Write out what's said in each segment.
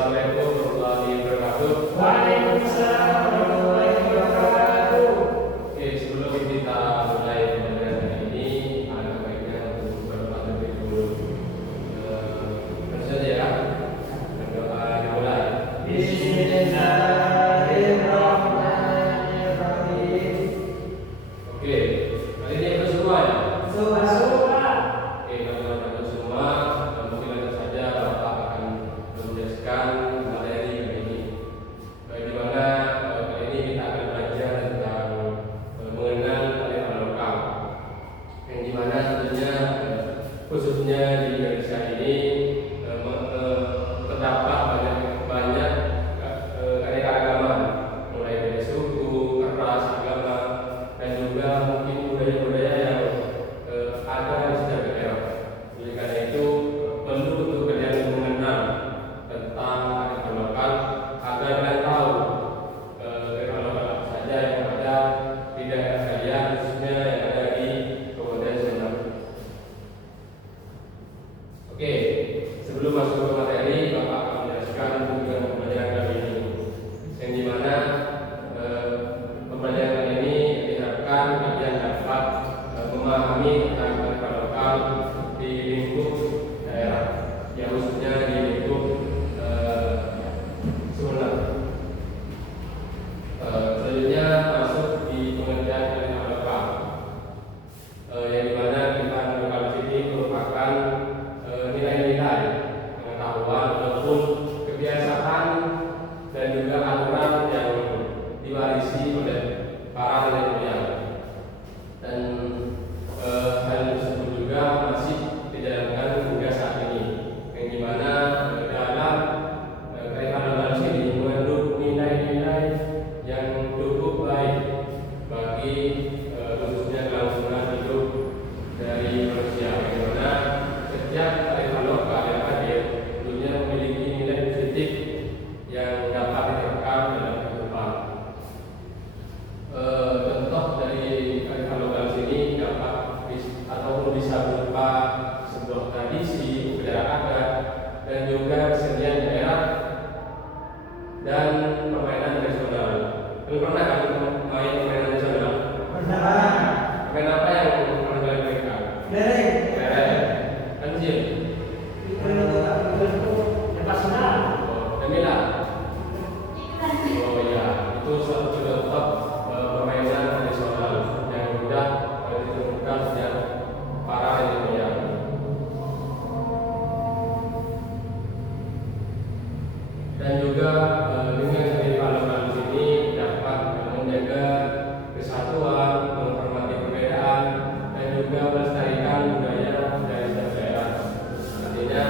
Assalamualaikum warahmatullahi wabarakatuh. Waalaikumsalam warahmatullahi wabarakatuh. Oke, sebelum kita mulai pembelajaran hari ini, ada baiknya untuk berdoa terlebih dulu. Tentu saja ya, berdoa dimulai. Bismillahirrahmanirrahim. Oke, kali ini apa semua ya? Semua. Oke, teman-teman semua, mungkin langsung saja Bapak akan menjelaskan materi kali ini. Di mana kali ini kita akan belajar tentang mengenal kearifan lokal. Yang di mana tentunya khususnya di Indonesia ini terdapat banyak keanekaragaman, mulai dari suku, ras, agama, dan juga mungkin budaya-budaya yang ada di setiap daerah. Oleh karena itu perlu untuk kalian mengenal tentang kearifan lokal agar kalian tahu kearifan lokal apa saja yang ada di daerah kalian, khususnya yang ada di Kabupaten Sleman. Oke, sebelum masuk ke materi, Bapak akan menjelaskan tujuan pembelajaran kali ini, yang dimana pembelajaran kali ini diharapkan kalian dapat memahami tentang kearifan lokal di lingkup daerah, ya khususnya di lingkup Sumeneb. Selanjutnya masuk di pengertian kearifan lokal, yang dimana kearifan lokal ini merupakan nilai-nilai pengetahuan ataupun kebiasaan dan juga aturan yang diwarisi oleh para nenek moyang, dan hal tersebut juga masih dijalankan hingga saat ini, yang dimana dalam kearifan lokal ini mengandung nilai-nilai yang cukup baik bagi khususnya kelangsungan hidup dari manusia, yang dimana setiap kearifan lokal yang hadir tentunya memiliki nilai positif yang dapat diterapkan dalam kehidupan. Contoh dari kearifan lokal sini dapat ataupun bisa berupa sebuah tradisi, budaya adat, dan juga kesenian daerah dan permainan tradisional. Kalian pernah kan main permainan tradisional? Pernah. Main apa yang pernah kalian mainkan? Dereng. Lereng, anjir, Jamila. Oh iya, itu suatu contoh permainan tradisional yang sudah ditemukan sejak para nenek moyang. Dan juga dengan kearifan lokal di sini dapat menjaga kesatuan, menghormati perbedaan, dan juga melestarikan budaya dari setiap daerah. Artinya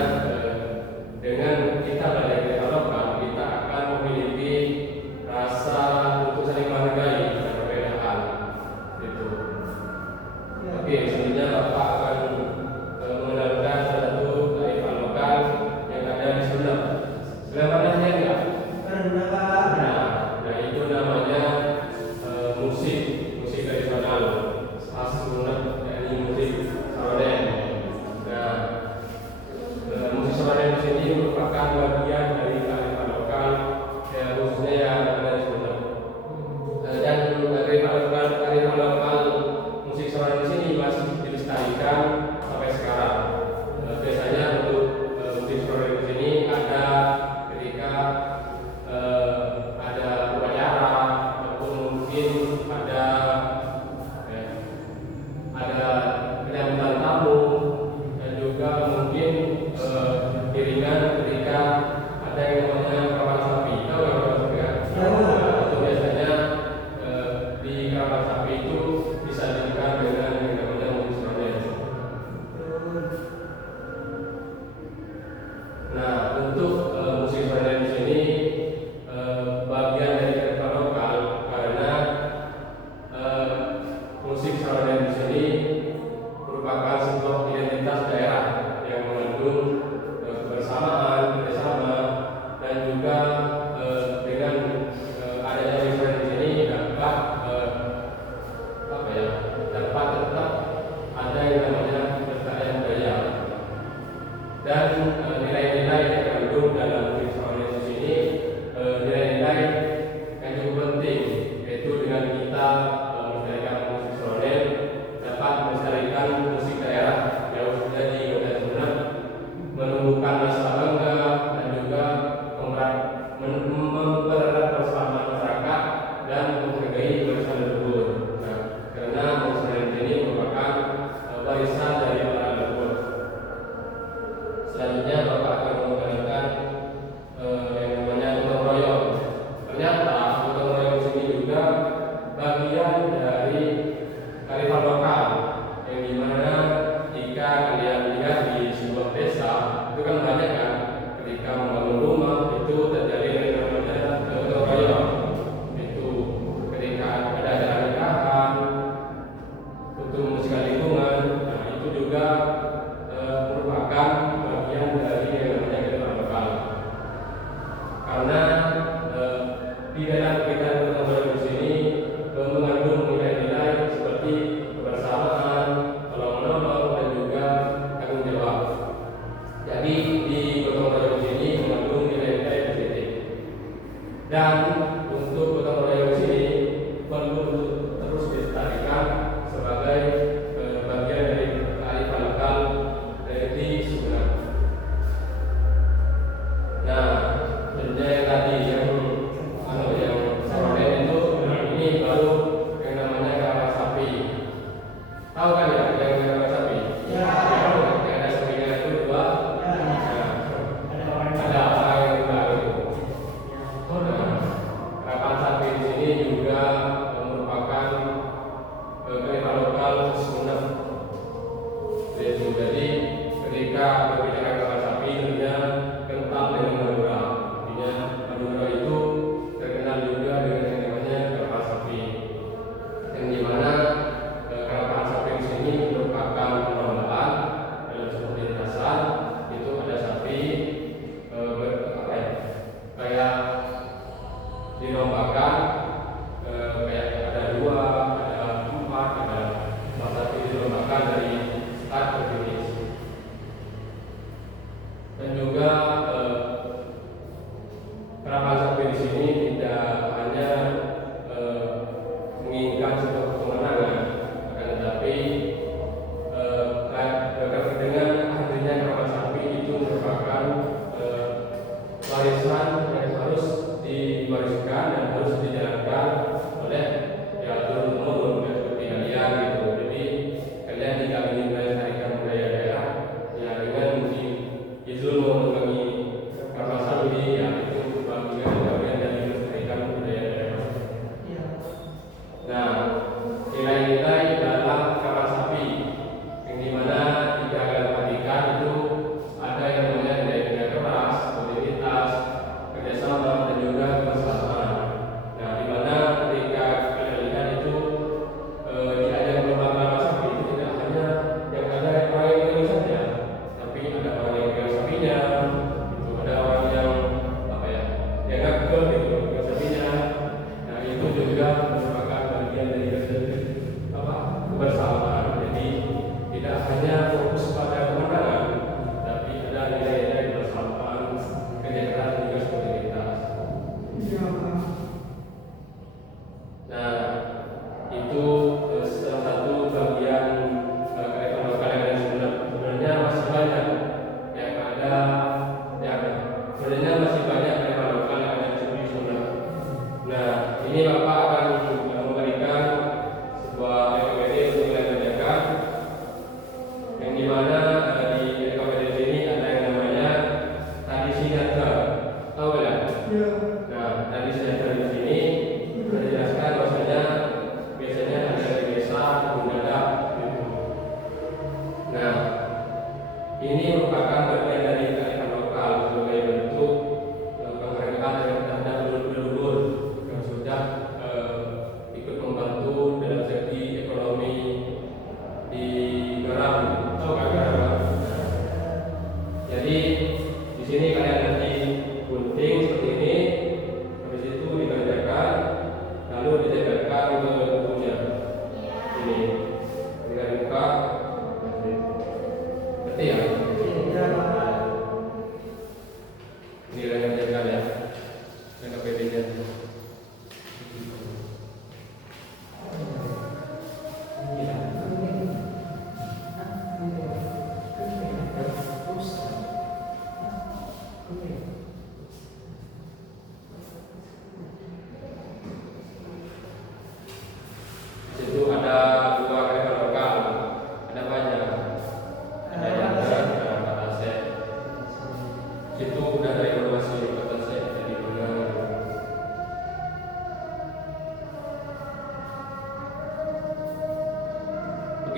dengan kita belajar kearifan lokal, kita akan memiliki rasa untuk saling menghargai dan perbedaan. Gitu. Oke, selanjutnya Bapak akan mengenalkan salah satu kearifan lokal yang ada di Sumeneb. Sudah pernah lihat nggak? Pernah. Nah, itu namanya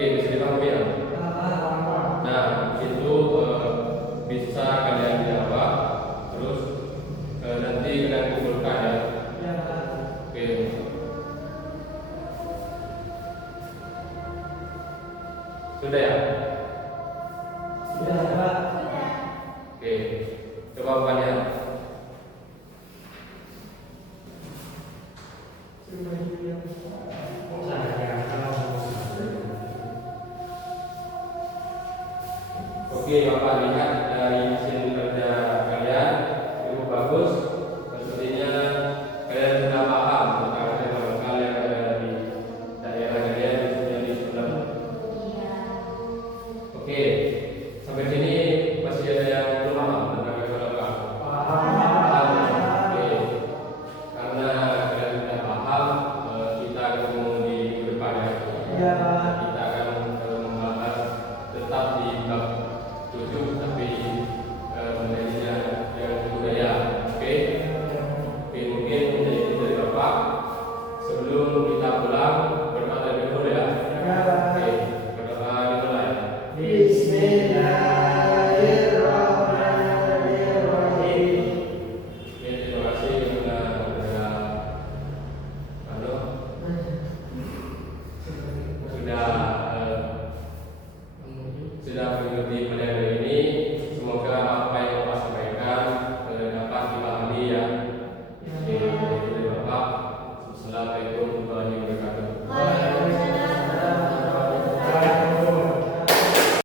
Oke, bisa dipahami ya? Nah, itu bisa kalian jawab, terus nanti kalian kumpulkan ya. Oke. Sudah ya? Sudah, Pak. Oke. Coba kalian. Oke, Bapak lihat dari hasil kerja kalian cukup bagus. Sepertinya kalian sudah paham tentang tema lokal yang ada di daerah kalian khususnya di Sudan. Oke, sampai sini masih ada yang belum paham tentang tema lokal? Paham. Oke, karena kalian sudah paham, kita ketemu di minggu depan ya. Ya. Kita akan membahas tetap di bab 7 tapi menjadinya yang budaya. Oke. Oke, mungkin menjadi itu dari Bapak. Sebelum kita pulang berkata dulu ya. Oke, berkata dimulai. Bismillahirrahmanirrahim. Oke, terima kasih sudah sudah